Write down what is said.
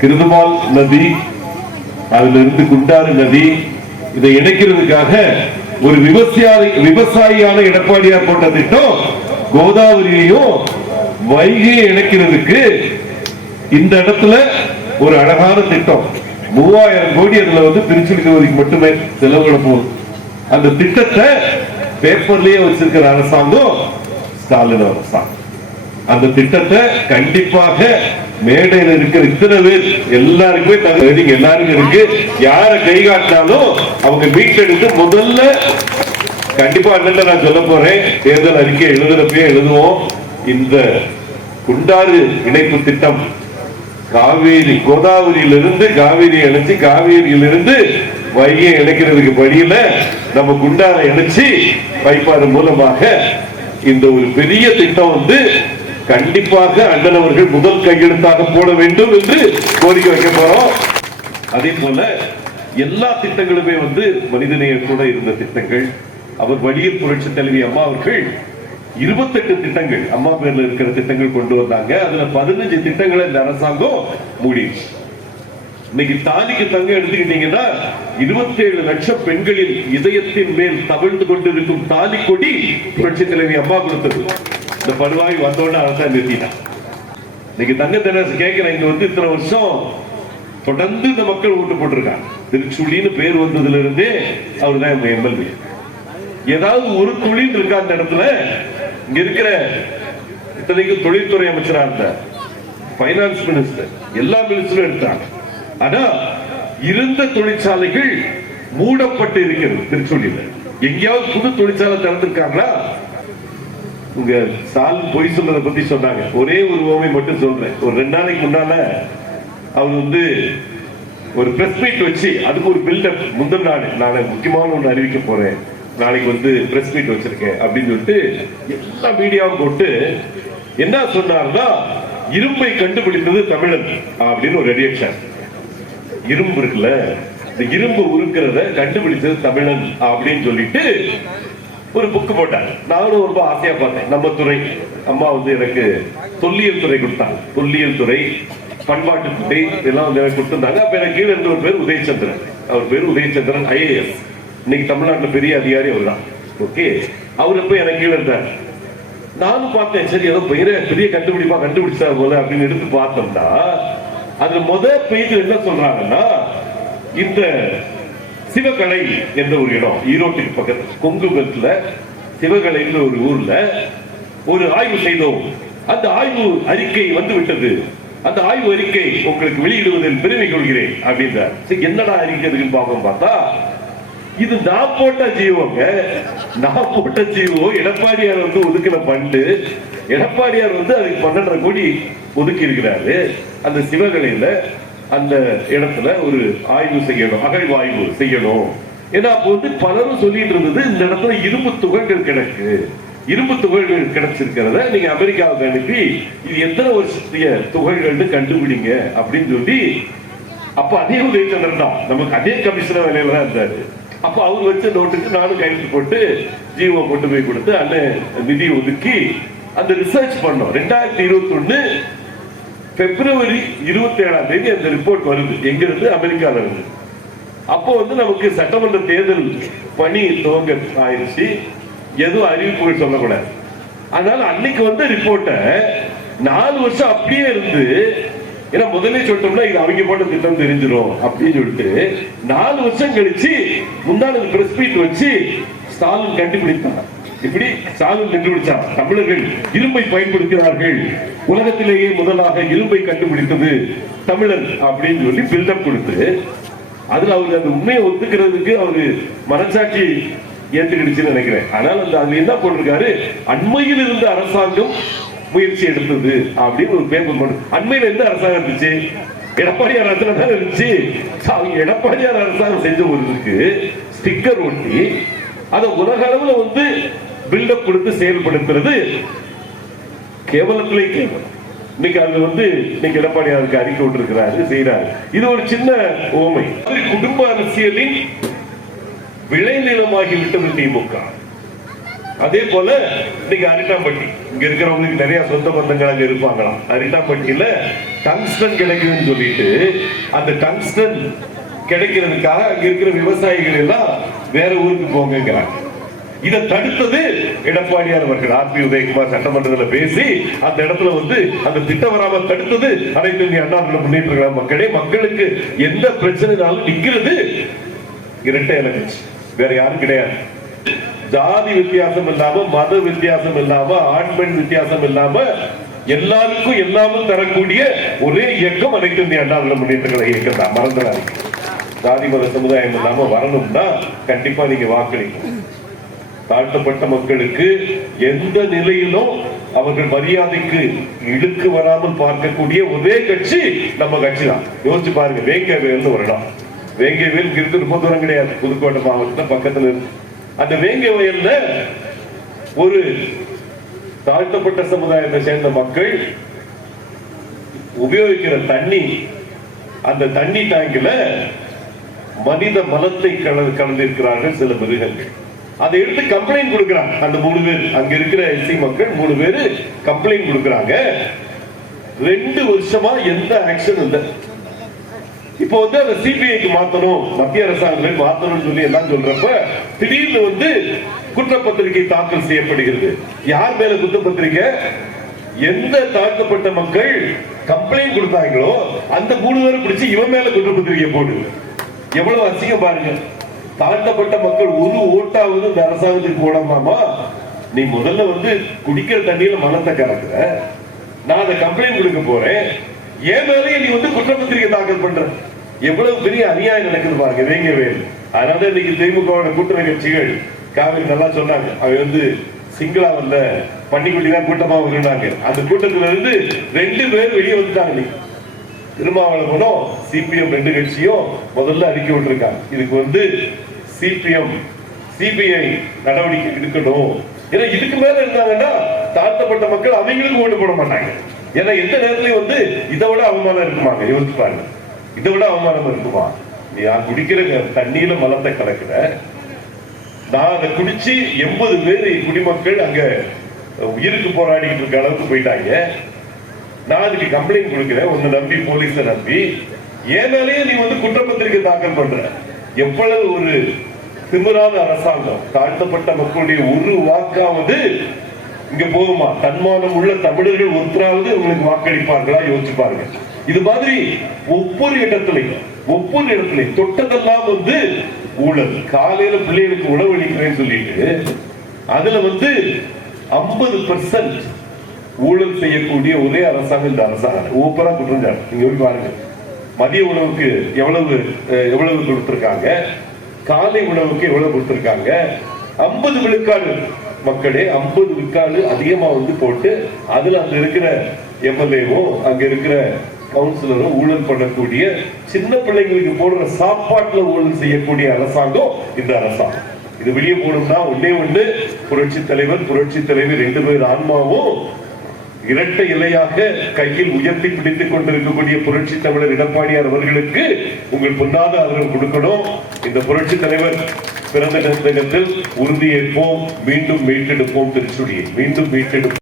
கிருதுமால் நதி அதுல இருந்து குண்டாறு நதி இதை இணைக்கிறதுக்காக ஒரு விவசாயி விவசாயியான எடப்பாடியார் போட்ட திட்டம் கோதாவரியையும் வைகையை இணைக்கிறதுக்கு இந்த இடத்துல ஒரு அழகான திட்டம். மூவாயிரம் கோடி அதுல வந்து திருச்சி மட்டுமே செலவிட போகுது அந்த திட்டத்தை பேப்பர்லயே வச்சிருக்கிற அரசாங்கம் ஸ்டாலின் அரசாங்கம் அந்த திட்டத்தை கண்டிப்பாக மேடையில் இருக்கிற இத்தனை பேர் எல்லாருக்குமே தகுதி எல்லாருக்கும் இருக்கு. யாரை கை காட்டினாலும் அவங்க மீட்டெடுத்து முதல்ல கண்டிப்பா அண்ணன் நான் சொல்ல போறேன். தேர்தல் அறிக்கை எழுதுறப்பே எழுதுவோம். இந்த குண்டாறு இணைப்பு திட்டம் காவேரி கோதாவரியிலிருந்து காவேரி இணைச்சு காவேரியிலிருந்து வைகை இணைக்கிறதுக்கு வழியில நம்ம குண்டாரை இணைச்சு வைப்பாறு மூலமாக இந்த ஒரு பெரிய திட்டம் வந்து கண்டிப்பாக அண்ணன் அவர்கள் முதல் கையெழுத்தாக போட வேண்டும் என்று கோரிக்கை வைக்க போறோம். அதே போல எல்லா திட்டங்களுமே வந்து மனிதநேயத்தோட இருந்த திட்டங்கள் அவர் வழியில் புரட்சி தலைவி அம்மா அவர்கள் இருபத்தெட்டு திட்டங்கள் அம்மா பேர்ல இருக்கிற திட்டங்கள் கொண்டு வந்தாங்க. அதுல பதினஞ்சு திட்டங்களை இந்த அரசாங்கம் மூடிடுச்சு. இன்னைக்கு தாலிக்கு தங்க எடுத்துக்கிட்டீங்கன்னா இருபத்தேழு லட்சம் பெண்களின் இதயத்தின் மேல் தவிழ்ந்து கொண்டிருக்கும் தாலி கொடி புரட்சி தலைவி அம்மா கொடுத்தது. இந்த பருவாய் வந்தோடனே அதை தான் நிறுத்திட்டான். இன்னைக்கு தங்கத்தரசு கேட்கிறேன் இங்க வந்து இத்தனை வருஷம் தொடர்ந்து இந்த மக்கள் ஓட்டு போட்டிருக்காங்க. திருச்சுள்ளின்னு பேர் வந்ததுல இருந்தே அவர் தான் எம்எல்ஏ. ஏதாவது ஒரு தொழில் இருக்கா அந்த இடத்துல? இங்க இருக்கிற இத்தனைக்கும் தொழில்துறை அமைச்சரா இருந்தார் பைனான்ஸ் மினிஸ்டர் எல்லா மினிஸ்டரும் எடுத்தாங்க. ஆனா இருந்த தொழிற்சாலைகள் மூடப்பட்டு இருக்கிறது திருச்சூழில எங்கேயாவது புது தொழிற்சாலை திறந்திருக்காங்களா? உங்க ஸ்டாலின் பொய் சொல்றதை பத்தி சொன்னாங்க. ஒரே ஒரு ஓமை மட்டும் சொல்றேன். ஒரு ரெண்டு நாளைக்கு முன்னால அவர் வந்து ஒரு பிரஸ் மீட் வச்சு அதுக்கு ஒரு பில்டப் முந்தின நாள். நான் முக்கியமான ஒன்று அறிவிக்க போறேன். நாளைக்கு வந்து பிரஸ் மீட் வச்சிருக்கேன் அப்படின்னு சொல்லிட்டு எல்லா மீடியாவும் போட்டு என்ன சொன்னார்னா இரும்பை கண்டுபிடித்தது தமிழன் அப்படின்னு ஒரு ரியாக்ஷன் இரும்பு இருக்குல்ல இந்த இரும்பு உருக்கிறத கண்டுபிடிச்சது தமிழன் அப்படின்னு சொல்லிட்டு ஒரு புக்கு போட்டாங்க. நானும் ரொம்ப ஆசையா பார்த்தேன். நம்ம துறை. அம்மா வந்து எனக்கு தொல்லியல் துறை கொடுத்தாங்க. தொல்லியல் துறை பண்பாட்டு துறை இதெல்லாம் வந்து எனக்கு கொடுத்திருந்தாங்க. அப்ப எனக்கு கீழே இருந்த ஒரு பேர் உதயச்சந்திரன். அவர் பேர் உதயச்சந்திரன் ஐஏஎஸ் இன்னைக்கு தமிழ்நாட்டுல பெரிய அதிகாரி அவர் தான் ஓகே அவர் போய் எனக்கு கீழே இருந்தார். நானும் பார்த்தேன் சரி ஏதோ பெரிய பெரிய கண்டுபிடிப்பா கண்டுபிடிச்சா போல அப்படின்னு எடுத்து பார்த்தோம்னா அதுல முதல் பேஜ் என்ன சொல்றாங்கன்னா இந்த சிவகலை என்ற ஒரு இடம் ஈரோட்டின் பக்கத்துல. கொங்குபத்துல சிவகலை சிவகலைன்னு ஒரு ஊர்ல ஒரு ஆய்வு செய்தோம். அந்த ஆய்வு அறிக்கை வந்து விட்டது அந்த ஆய்வு அறிக்கை உங்களுக்கு வெளியிடுவதில் பெருமை கொள்கிறேன் அப்படின்றார். சரி என்னடா அறிக்கை இருக்குன்னு பார்ப்போம் பார்த்தா இது நான் போட்ட ஜீவோங்க. நான் போட்ட ஜீவோ எடப்பாடியார் வந்து ஒதுக்கின பண்டு. எடப்பாடியார் வந்து அதுக்கு பன்னெண்டரை கோடி ஒதுக்கி இருக்கிறாரு அந்த சிவகலையில அந்த இடத்துல ஒரு ஆய்வு செய்யணும் அகழ்வாய்வு செய்யணும். ஏன்னா அப்போ வந்து பலரும் சொல்லிட்டு இருந்தது இந்த இடத்துல இரும்பு துகள்கள் கிடக்கு. இரும்பு துகள்கள் கிடைச்சிருக்கிறத நீங்க அமெரிக்காவுக்கு அனுப்பி இது எத்தனை வருஷத்துடைய துகள்கள்னு கண்டுபிடிங்க அப்படின்னு சொல்லி அப்ப அதே உதயச்சந்திரன் தான். நமக்கு அதே கமிஷனர் வேலையில தான் இருந்தாரு. அப்ப அவர் வச்ச நோட்டுக்கு நானும் கையெழுத்து போட்டு ஜீவோ கொண்டு போய் கொடுத்து அண்ணன் நிதி ஒதுக்கி அந்த ரிசர்ச் பண்ணோம். ரெண்டாயிரத்தி இருபத்தி ஒண்ணு பிப்ரவரி இருபத்தி ஏழாம் தேதி அந்த ரிப்போர்ட் வருது. எங்கிருந்து? அமெரிக்கால இருந்து. அப்போ வந்து நமக்கு சட்டமன்ற தேர்தல் பணி துவங்க ஆயிடுச்சு. எதுவும் அறிவிப்புகள் சொல்லக்கூடாது. அதனால அன்னைக்கு வந்த ரிப்போர்ட்டை நாலு வருஷம் அப்படியே இருந்து ஏன்னா முதலே சொல்லிட்டோம்னா இது அவங்க போட்ட திட்டம் தெரிஞ்சிடும் அப்படின்னு சொல்லிட்டு நாலு வருஷம் கழிச்சு முந்தான பிரஸ் மீட் வச்சு ஸ்டாலின் கண்டுபிடித்தாங்க இப்படி ஸ்டாலின் கண்டுபிடிச்சார் தமிழர்கள் இரும்பை பயன்படுத்தினார்கள். உலகத்திலேயே முதலாக இரும்பை கண்டுபிடித்தது தமிழன் அப்படின்னு சொல்லி பில்டப் கொடுத்து அதுல அவரு அந்த உண்மையை ஒத்துக்கிறதுக்கு அவரு மனசாட்சி ஏற்றுக்கிடுச்சுன்னு நினைக்கிறேன். ஆனால் அந்த அதுல என்ன போட்டிருக்காரு? அண்மையில் இருந்த அரசாங்கம் முயற்சி எடுத்தது அப்படின்னு ஒரு பேப்பர் போட்டு அண்மையில எந்த அரசாங்கம் இருந்துச்சு? எடப்பாடியார் அரசாங்கம் தான் இருந்துச்சு. எடப்பாடியார் அரசாங்கம் செஞ்ச ஒரு ஸ்டிக்கர் ஒட்டி அதை உலக அளவுல வந்து பில்டப் கொடுத்து செயல்படுத்துறது கேவலத்திலே கேவலம். இன்னைக்கு அது வந்து இன்னைக்கு எடப்பாடியாருக்கு அறிக்கை விட்டுருக்கிறாரு செய்யறாரு இது ஒரு சின்ன ஓமை. குடும்ப அரசியலின் விளைநிலமாகி விட்டது திமுக. அதே போல இன்னைக்கு அரிட்டாம்பட்டி இங்க இருக்கிறவங்களுக்கு நிறைய சொந்த பந்தங்கள் அங்க இருப்பாங்களாம். அரிட்டாம்பட்டியில டங்ஸ்டன் கிடைக்குதுன்னு சொல்லிட்டு அந்த டங்ஸ்டன் கிடைக்கிறதுக்காக அங்க இருக்கிற விவசாயிகள் எல்லாம் வேற ஊருக்கு போங்கிறாங்க இதை தடுத்தது எடப்பாடியார் அவர்கள் ஆர் பி உதயகுமார் சட்டமன்றத்தில் பேசி அந்த இடத்துல வந்து அந்த திட்டம் வராம தடுத்தது. அனைத்து இந்திய அண்ணா முன்னேற்ற கழக மக்களே மக்களுக்கு எந்த பிரச்சனைனாலும் நிக்கிறது. இரட்டை இலக்கட்சி வேற யாரும் கிடையாது. ஜாதி வித்தியாசம் இல்லாம மத வித்தியாசம் இல்லாம ஆண் பெண் வித்தியாசம் இல்லாம எல்லாருக்கும் எல்லாமும் தரக்கூடிய ஒரே இயக்கம் அனைத்து இந்திய அண்ணா முன்னேற்ற கழக இயக்கம் தான். மறந்துடாதீங்க. ஜாதி மத சமுதாயம் இல்லாம வரணும்னா கண்டிப்பா நீங்க வாக்களிக்கணும். தாழ்த்தப்பட்ட மக்களுக்கு எந்த நிலையிலும் அவர்கள் மரியாதைக்கு இழுக்கு வராமல் பார்க்கக்கூடிய ஒரே கட்சி நம்ம கட்சி தான் யோசிச்சு பாருங்க வேங்கவேல்னு ஒரு வேங்கவேல் இங்க இருந்து ரொம்ப தூரம் கிடையாது. புதுக்கோட்டை மாவட்டத்தில் பக்கத்துல இருக்கு அந்த வேங்க வயல்ல ஒரு தாழ்த்தப்பட்ட சமுதாயத்தை சேர்ந்த மக்கள் உபயோகிக்கிற தண்ணி அந்த தண்ணி டேங்க்ல மனித மலத்தை கலந்திருக்கிறார்கள் சில மிருகங்கள். அதை எடுத்து கம்ப்ளைண்ட் கொடுக்கிறாங்க. அந்த மூணு பேர் அங்க இருக்கிற எஸ்சி மக்கள் மூணு பேர் கம்ப்ளைண்ட் கொடுக்கிறாங்க. ரெண்டு வருஷமா எந்த ஆக்ஷன் இல்லை. இப்போ வந்து அதை சிபிஐக்கு மாத்தணும் மத்திய அரசாங்கமே மாத்தணும்னு சொல்லி எல்லாம் சொல்றப்ப திடீர்னு வந்து குற்றப்பத்திரிகை தாக்கல் செய்யப்படுகிறது. யார் மேல குற்றப்பத்திரிக்கை எந்த தாக்கப்பட்ட மக்கள் கம்ப்ளைண்ட் கொடுத்தாங்களோ அந்த மூணு பேரை பிடிச்சு இவன் மேல குற்றப்பத்திரிகை போடு. எவ்வளவு அசிங்கம் பாருங்க. தாழ்த்தப்பட்ட மக்கள் ஒரு ஓட்டாவது இந்த அரசாங்கத்துக்கு போடாமாமா? நீ முதல்ல வந்து குடிக்கிற தண்ணியில மனத்தை கலக்குற. நான் அதை கம்ப்ளைண்ட் கொடுக்க போறேன். என் மேலேயே நீ வந்து குற்றப்பத்திரிகை தாக்கல் பண்ற. எவ்வளவு பெரிய அநியாயம் நடக்குது பாருங்க வேங்க வேல் அதனால இன்னைக்கு திமுகவோட கூட்டணி கட்சிகள் காவிரி நல்லா சொன்னாங்க. அவன் வந்து சிங்களா வந்த பண்டிகுட்டி தான் கூட்டமா இருந்தாங்க அந்த கூட்டத்துல இருந்து ரெண்டு பேர் வெளியே வந்துட்டாங்க நீ திருமாவளவனும் சிபிஎம் ரெண்டு கட்சியும் முதல்ல அறிக்கை விட்டுருக்காங்க. இதுக்கு வந்து சிபிஎம் சிபிஐ நடவடிக்கை எடுக்கணும். ஏன்னா இதுக்கு மேல இருந்தாங்கன்னா தாழ்த்தப்பட்ட மக்கள் அவங்களுக்கு ஓட்டு போட மாட்டாங்க. ஏன்னா எந்த நேரத்திலையும் வந்து இதை விட அவமானம் இருக்குமாங்க. யோசிச்சு பாருங்க. இதை விட அவமானம் இருக்குமா? நீ நான் குடிக்கிற தண்ணியில மலத்தை கலக்குற. நான் அதை குடிச்சு எண்பது பேர் குடிமக்கள் அங்க உயிருக்கு போராடிக்கிட்டு இருக்க அளவுக்கு போயிட்டாங்க. நான் அதுக்கு கம்ப்ளைண்ட் கொடுக்கிறேன். உன்னை நம்பி போலீஸ நம்பி. ஏனாலேயே நீ வந்து குற்றப்பத்திரிக்கை தாக்கல் பண்ற. எவ்வளவு ஒரு திமிராத அரசாங்கம். தாழ்த்தப்பட்ட மக்களுடைய ஒரு வாக்காவது இங்க போகுமா? தன்மானம் உள்ள தமிழர்கள் ஒருத்தராவது உங்களுக்கு வாக்களிப்பார்களா? யோசிச்சு பாருங்க. இது மாதிரி ஒவ்வொரு இடத்துலையும் ஒவ்வொரு இடத்துலையும் தொட்டதெல்லாம் வந்து ஊழல். காலையில பிள்ளைகளுக்கு உணவளிக்கிறேன்னு சொல்லிட்டு அதுல வந்து ஐம்பது பெர்சன்ட் ஊழல் செய்யக்கூடிய ஒரே அரசாங்கம் இந்த அரசாங்கம். ஓப்பரா குற்றஞ்சாட்டு நீங்க போய் பாருங்க. மதிய உணவுக்கு எவ்வளவு எவ்வளவு கொடுத்திருக்காங்க? காலை உணவுக்கு எவ்வளவு கொடுத்திருக்காங்க? ஐம்பது விழுக்காடு. மக்களே ஐம்பது விழுக்காடு அதிகமா வந்து போட்டு அதுல அங்க இருக்கிற எம்எல்ஏவோ அங்க இருக்கிற கவுன்சிலரும் ஊழல் பண்ணக்கூடிய சின்ன பிள்ளைங்களுக்கு போடுற சாப்பாட்டுல ஊழல் செய்யக்கூடிய அரசாங்கம் இந்த அரசாங்கம். இது வெளியே போகணும்னா ஒன்னே ஒண்ணு புரட்சி தலைவர் புரட்சி தலைவர் ரெண்டு பேர் ஆன்மாவும் இரட்டை இலையாக கையில் உயர்த்தி பிடித்துக் கொண்டிருக்கக்கூடிய புரட்சி தமிழர் எடப்பாடியார் அவர்களுக்கு உங்கள் பொன்னாத ஆதரவு கொடுக்கணும். இந்த புரட்சி தலைவர் பிறந்த தினத்தில் உறுதியேற்போம். மீண்டும் மீட்டெடுப்போம் திருச்சுடியை மீண்டும் மீட்டெடுப்போம்.